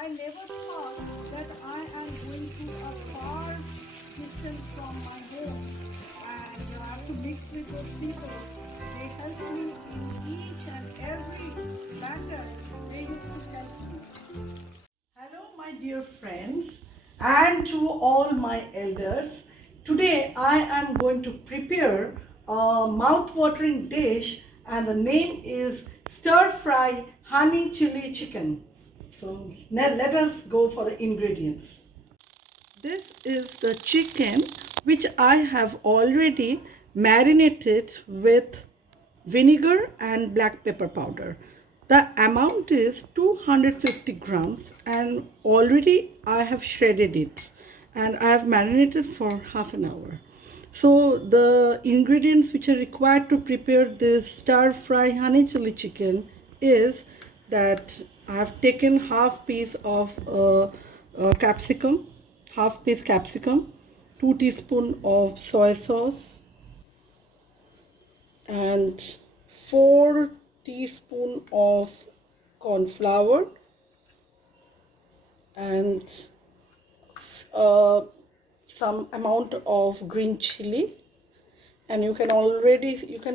I never thought that I am going to a far distance from my home and I have to mix with those people. They help me in each and every matter. They used to help me. Hello, my dear friends, and to all my elders. Today I am going to prepare a mouth-watering dish, and the name is stir fry honey chili chicken. So now let us go for the ingredients. This is the chicken which I have already marinated with vinegar and black pepper powder. The amount is 250 grams and already I have shredded it and I have marinated for half an hour. So the ingredients which are required to prepare this stir fry honey chili chicken is that I have taken half piece of capsicum, half piece capsicum, 2 teaspoon of soy sauce and 4 teaspoon of corn flour and some amount of green chili. And you can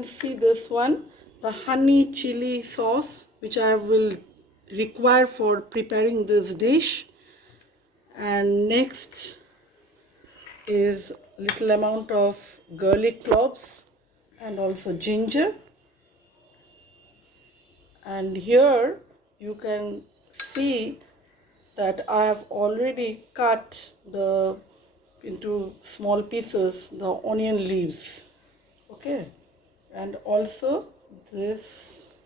see this one, the honey chili sauce which I will require for preparing this dish. And next is little amount of garlic cloves and also ginger. And here you can see that I have already cut into small pieces the onion leaves. Okay, and also this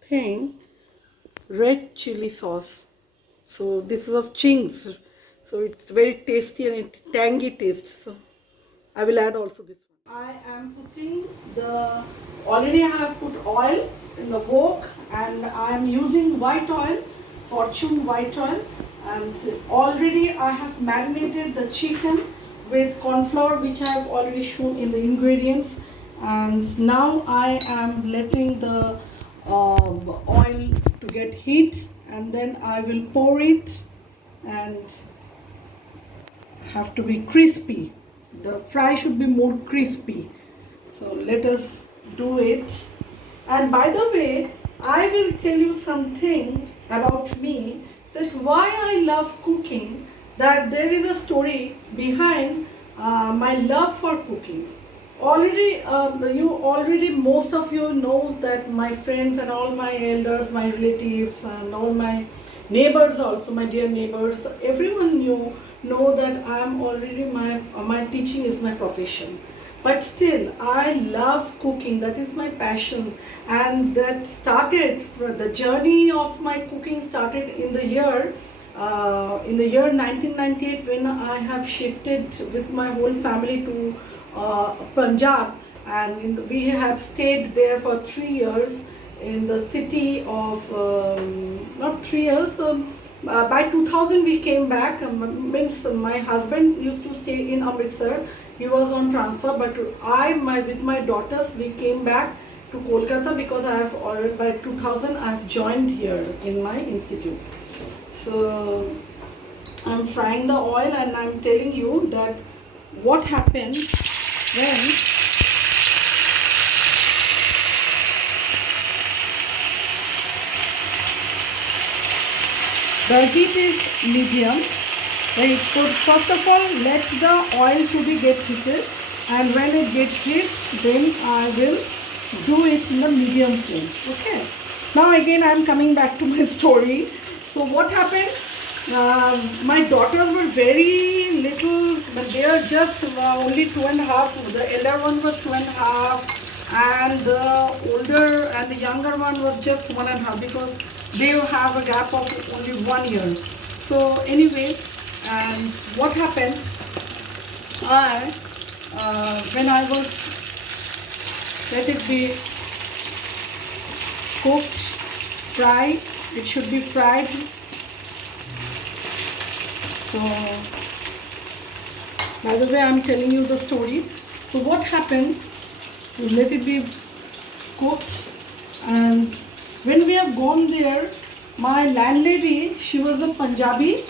thing, red chili sauce. So this is of Ching's, so it's very tasty and it tangy taste. So I will add also this one. I am putting already I have put oil in the wok and I am using white oil, Fortune white oil, and already I have marinated the chicken with corn flour which I have already shown in the ingredients. And now I am letting the oil to get heat and then I will pour it and have to be crispy. The fry should be more crispy. So let us do it. And by the way, I will tell you something about me, that why I love cooking, that there is a story behind my love for cooking. Already most of you know that my friends and all my elders, my relatives and all my neighbors also, my dear neighbors, everyone know that I am already my teaching is my profession. But still, I love cooking. That is my passion, and that started the journey of my cooking started in the year 1998 when I have shifted with my whole family to Punjab, and we have stayed there for 3 years in the city of not 3 years. By 2000 we came back. Means my husband used to stay in Amritsar. He was on transfer, but with my daughters we came back to Kolkata because I have already by 2000 I have joined here in my institute. So I'm frying the oil and I'm telling you that what happens when the heat is medium. First of all, let the oil to be get heated, and when it gets heat, then I will do it in the medium flame. Okay. Now again I am coming back to my story. So what happened? My daughters were very little, but they are just only 2.5. The elder one was 2.5, and the older and the younger one was just 1.5 because they have a gap of only 1 year. So anyway, and what happened? When I was let it be cooked, fried. It should be fried. So, by the way, I'm telling you the story. So what happened? Let it be cooked, and when we have gone there My landlady, she was a Punjabi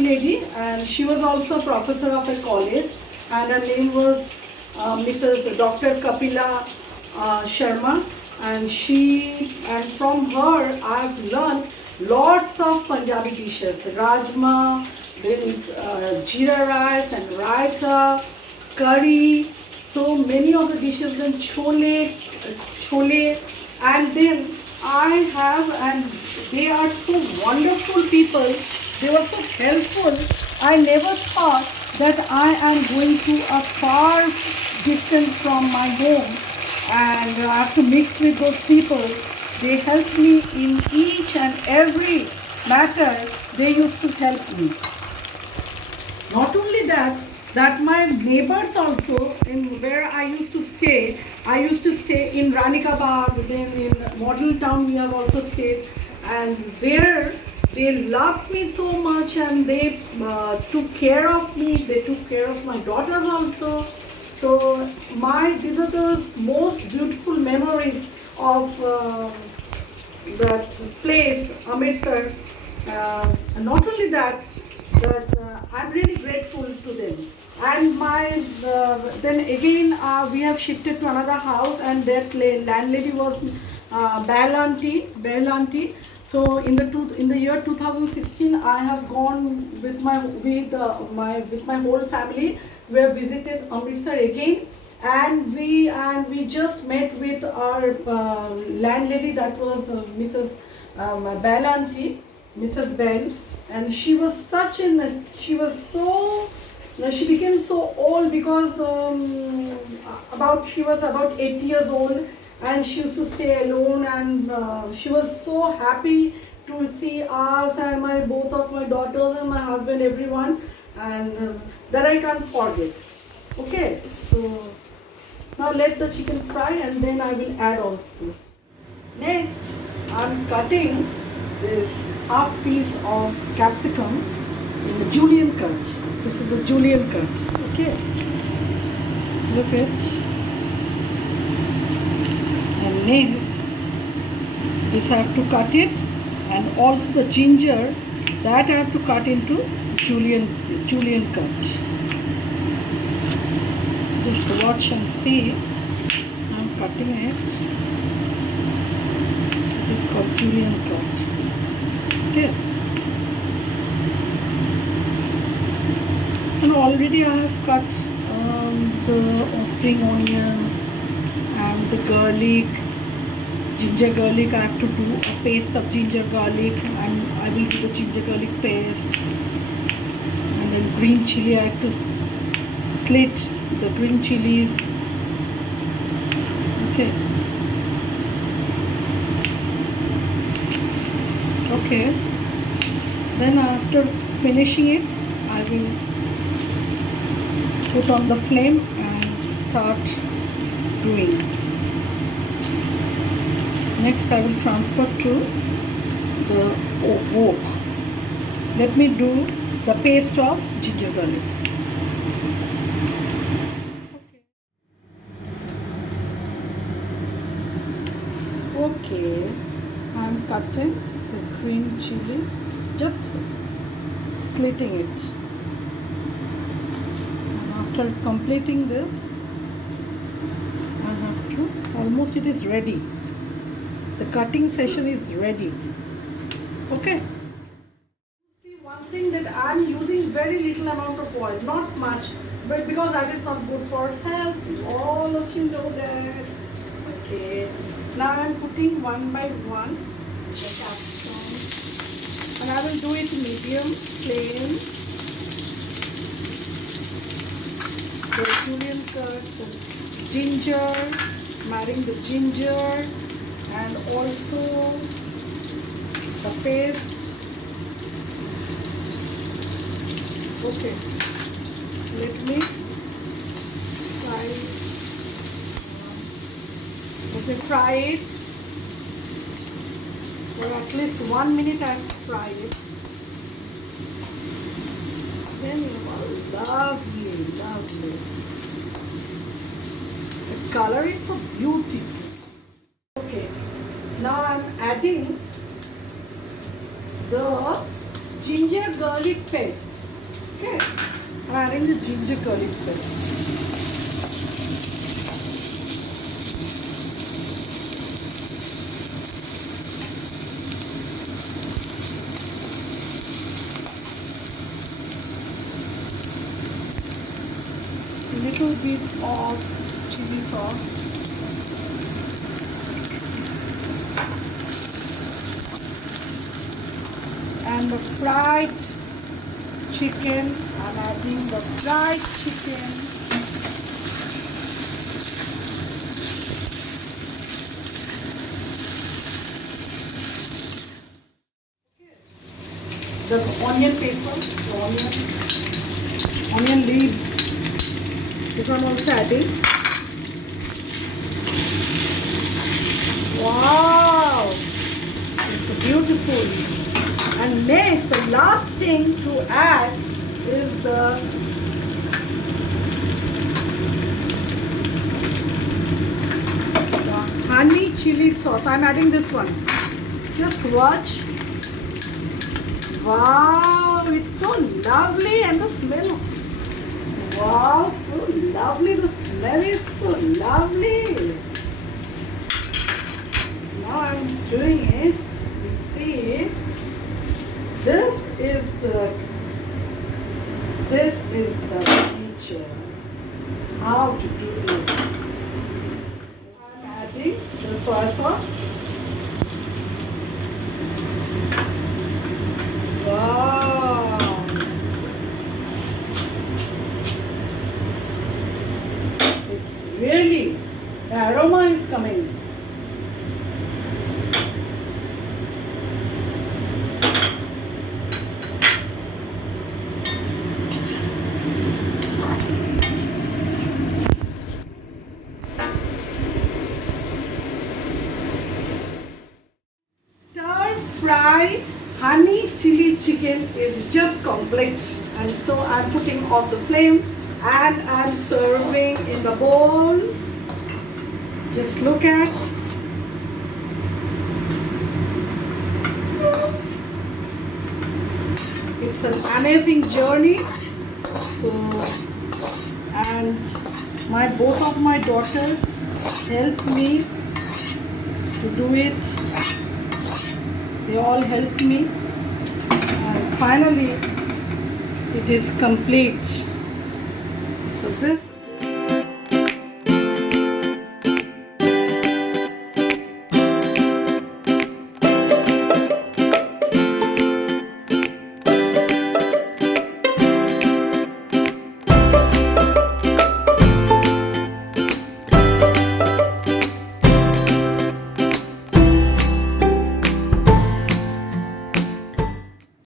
lady, and she was also a professor of a college, and her name was Mrs. Dr. Kapila Sharma, and from her I've learned lots of Punjabi dishes, rajma, then jeera rice and raita, curry, so many of the dishes, then chole, and then I have, and they are so wonderful people. They were so helpful. I never thought that I am going to a far distance from my home and I have to mix with those people. They helped me in each and every matter. They used to help me. Not only that, that my neighbors also, in where I used to stay in Ranikabad, then in Model Town we have also stayed, and there they loved me so much, and they took care of me. They took care of my daughters also. So these are the most beautiful memories of that place, Amritsar. And not only that, but I'm really grateful to them. And then again we have shifted to another house, and that landlady was Bail Auntie. So in the year 2016, I have gone with my whole family. We have visited Amritsar again, and we just met with our landlady, that was Mrs. Bail Auntie, Mrs. Bell, and she was she became so old because she was about 80 years old, and she used to stay alone, and she was so happy to see us and both of my daughters and my husband, everyone, and that I can't forget. Okay, so now let the chicken fry, and then I will add all this. Next, I'm cutting this half piece of capsicum in a julienne cut. This is a julienne cut. Okay, look at. And next, this I have to cut it, and also the ginger, that I have to cut into julienne cut. Just watch and see. I'm cutting it. This is called julienne cut. Okay. And already I have cut the spring onions and the garlic, ginger garlic. I have to do a paste of ginger garlic, and I will do the ginger garlic paste. And then green chili, I have to slit the green chilies. Okay. Okay. Then after finishing it, I will put on the flame and start doing. Next, I will transfer to the wok. Let me do the paste of ginger garlic. Okay, I'm cutting the green chilies, just slitting it. And after completing this, I have to, almost it is ready. The cutting session is ready. Okay. See, one thing that I'm using very little amount of oil, not much, but because that is not good for health. All of you know that. Okay. Now I'm putting one by one the capsicum, and I will do it medium flame. The julienne cut, the ginger, marrying the ginger, and also the paste. Okay, let me fry. Fry it for at least 1 minute. I have to fry it. Then lovely. The color is so beautiful. Okay, now I'm adding ginger garlic paste. Okay, I'm adding the ginger garlic paste. Little bit of chili sauce. And the fried chicken, I'm adding the fried chicken. The onion paper, the onion leaves. This I'm also adding. Wow, it's beautiful. And next, the last thing to add is the honey chili sauce. I'm adding this one. Just watch. Wow, it's so lovely, and the smell. Wow, so lovely. The smell is so lovely. Now I'm doing it. You see, this is the teacher. How to do it. I'm adding the soy sauce. Wow. It's really, the aroma is coming. Stir-fried honey chili chicken is just complete, and so I'm putting off the flame and I'm serving in the bowl. Just look at. It's an amazing journey. So, and both of my daughters helped me to do it. They all helped me, and finally it is complete. So this